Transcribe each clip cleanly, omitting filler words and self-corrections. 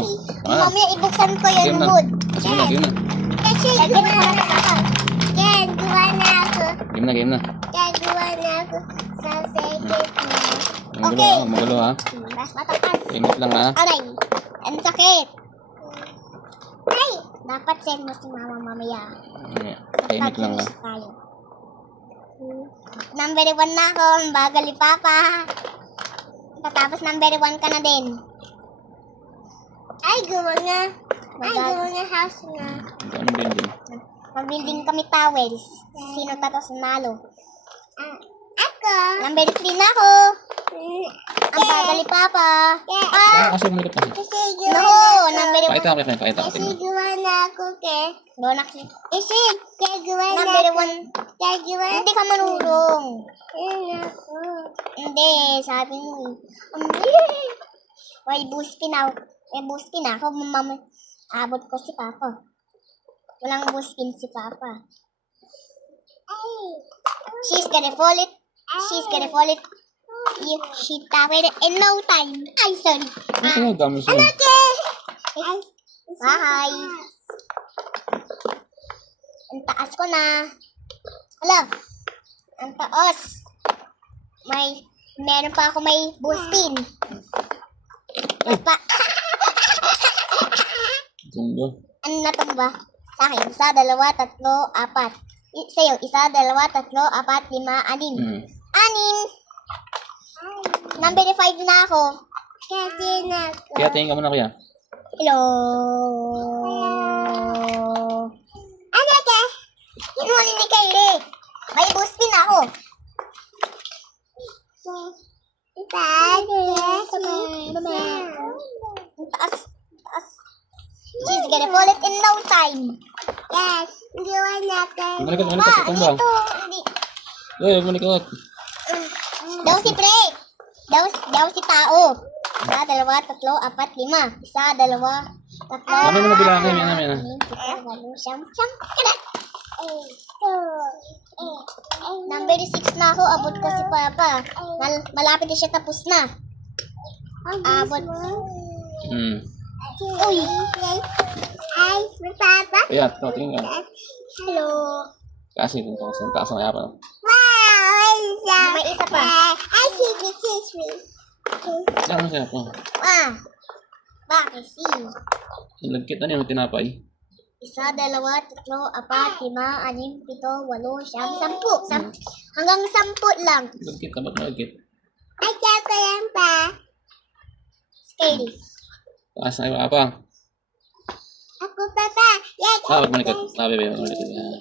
Mamaya ibuksan ko yung mood. Sige na, game na. Kasi gawa na ako. Yan, gawa na ako. Game na. Gagawa na ako sa second floor. Okay. Magulo ha. Mas matakas. Init lang ha. Aray, ang sakit. Ay, dapat send mo si mama mamaya. Init lang ha. Tayo. Number 1 na ako, ang bagal ni Papa. Tapos number 1 ka na din. Ay, gawa na. Ay, gawa na house na. Ano building? Mag-building kami towels. Sino tatos nalo? Ako. Number 3 na ako. Ang bagal ni Papa. Kasi malikot kasi. No, number 1. Pakita ko pakita ko. Kasi gawa na ako ke. Donak si. Kasi gawa na. Number 1. Gawa. Hindi ka marunong. Hindi, sabi mo. May buspin ako. May buspin ako. Mama, abot ko si Papa. Walang buspin si Papa. She's gonna fall it. She's gonna fall it. She taped it in no time. Ay, sorry. Ano dami siya? Bye. Ang taas ko na. Hala. Ang taas. Meron pa ako may buspin. Pa. Tumbo. Ano natumba? Sa akin, 1, 2, 3, 4. Sa'yo, 1, 2, 3, 4, 5, 6. 6. Number 5 na ako. Kasi na ako. Kaya tingin ka muna kuya. Hello. Ano ka? Hinuli ni Kylie. May buspin ako. Taas. She's gonna fall it in no time. Yes. Gawa natin. Malikot. Tumba. Dito. Hindi. Malikot. Daw si Pre. Daw si tao. 1, 2, 3, 4, 5. 1, 2, 3. Kami mo na bilangin. Yan. Number 6 na ako. Abot ko si Papa. Malapit na siya tapos na. Abot. Uy. Hi, Papa. Kaya, tingin ka. Hello. Kasi kung taas ang kaya pa. May isa pa. I see this is me. Saan siya po? Bakit si? Lagkit na niyo tinapay. 1, 2, 3, 4, 5, 6, 7, 8, 9, 10, 11, 12. Hanggang 10 lang. Lagkit na ba't malagkit? Ay, ko yan pa. Scary. Taas na iba pa. Ako, Papa. Yes. Ba't malikot? Sabi ba yun? Malikot yan.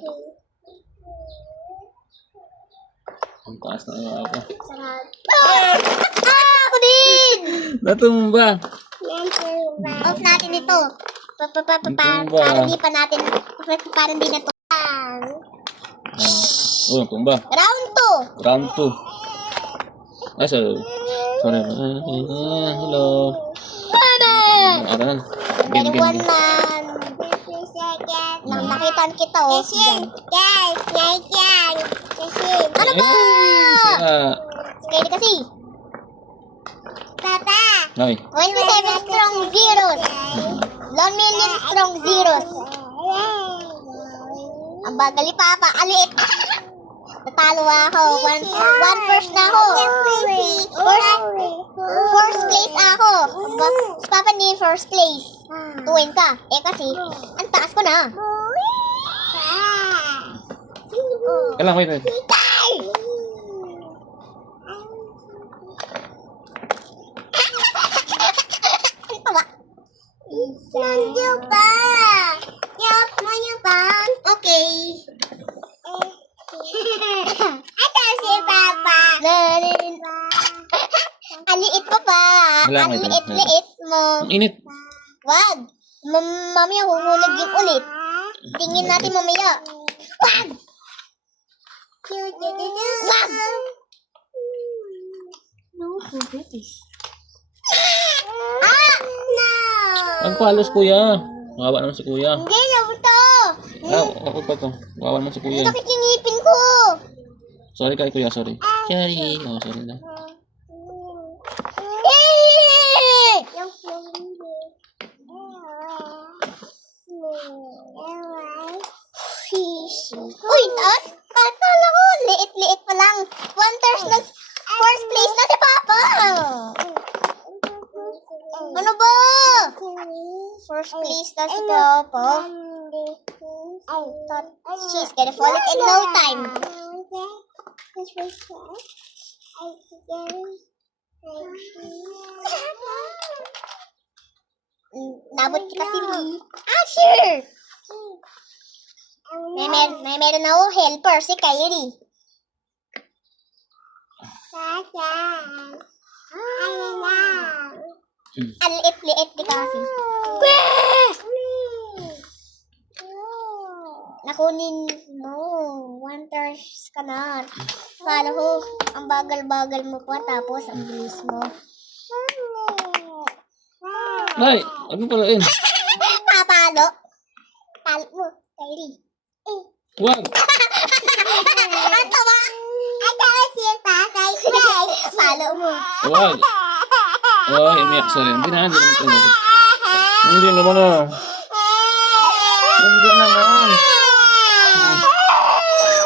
Ang taas na iba pa. Sarap. Ako din! Natumba! Off natin ito. Para di pa natin, para hindi na to. Tumba. Round 2. Round 2. Ay, sorry. Hello. Ano yan? Number 1 lang. Nakitaan kita, oh. Ano ba? Scary kasi. Papa. Ay. 27 strong zeros. 1 million strong zeros. Ang bagal ni Papa. Aliit. Natalo ako. One first na ako. First place ako. Si Papa ni first place. Tuwin ka. Kasi, ang taas ko na. Kailang, wait. Ang tawa. Nandiyo ba? Nandiyo ba? Okay. Ito si Papa. Aliit pa pa. Ang liit-liit mo. Ang init. Wag. Mamaya huhulog yung ulit. Tingin natin mamaya. Wag. Wag. No, British. No. Pagpalos kuya. Mawawa naman si kuya. Hindi, nabuto. Ako pa to. Mawawa naman si kuya. Sakit yung ngipin ko. Sorry kay kuya, sorry. Sorry. Sorry na. Uy, taas! Akala ko, liit-liit pa lang. First place na si Papa! Ano ba? First place na si Papa. She's gonna fall it in no time. Nabot kita si Lee. Ah, sure! May meron ako helper, si Kylie. Ang liit-liit di kasi. Nakunin mo. Wonders ka na. Kala ko, ang bagal-bagal mo pa, tapos ang bilis mo. Nay, ano pala yun? Papalo. Talo mo, Kylie. Wag! Ang tawa! Ang tawa siya, tatay. Palo mo. Wag! Oh, umiyak siya rin. Hindi na, hindi na. Hindi naman ah. Hindi naman.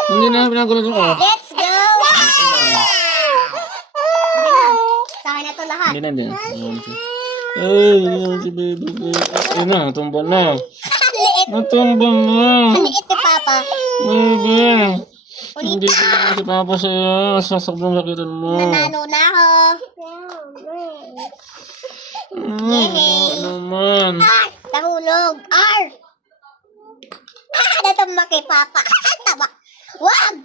Hindi na, pinagulog ko. Let's go! Sa akin na to lahat. Hindi na, hindi na. Ay, si baby ko. Ayun na, natumba na. Liit. Natumba na. Liit ni Papa. Baby. Hindi ko na si Papa sa'yo. Sa sobrang sakitan mo. Nanalo na ako. Ano naman? Nahulog. R. Natumba kay Papa. Tama. Wag!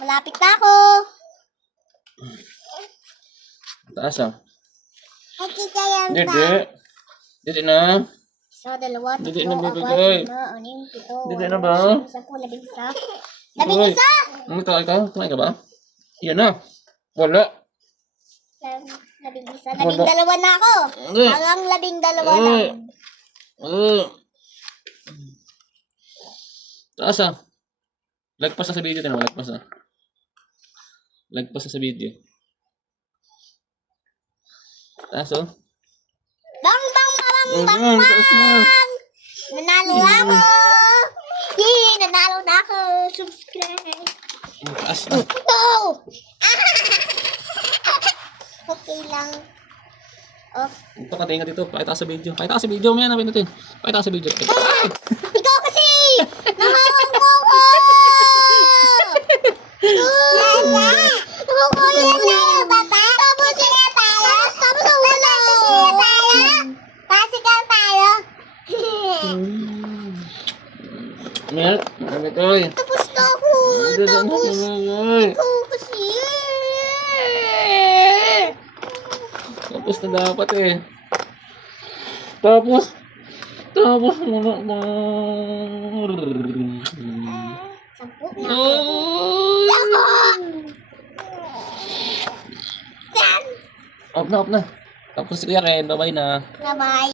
Malapit na ako. Taas ah. Nakita yan ba? Hindi. Hindi na. So, dalawa, Hindi tatlo, na apat, bibigay. lima, anim, pito, Hindi walo, na ba? siyam, sampu, labing isa. Labing Uy. isa! Ano ka? Kumain ka ba? Yan na. Wala. Labing isa. Labing dalawa na ako. Hindi. Hanggang labing dalawa Uy. lang. Taas ah. Lagpas na sa video. Tinan mo, lagpas na. Lagpas na sa video. Taas oh. Bang, bang, bang, bang, Bang, taas na. Nanalo na ako. Yay, nanalo na ako. Subscribe. Taas na. No! Okay lang. Oh. Ito katinga dito. Pakita ka sa video. Pakita ka sa video. May hanapin natin. Pakita ka sa video. Ah! Ikaw kasi! Nahawak mo ako! Nakukulit na yung bata. Tapos sila tayo. Tapos ang ulo. Pasigaw tayo. Mer, ano ito eh? Tapos na ako. Tapos ako kasi. Tapos na dapat eh. Tapos muna ba? Sampu na. Ay! Yan. Off na. Tapos si Kuya Ken, bye-bye na. Bye-bye.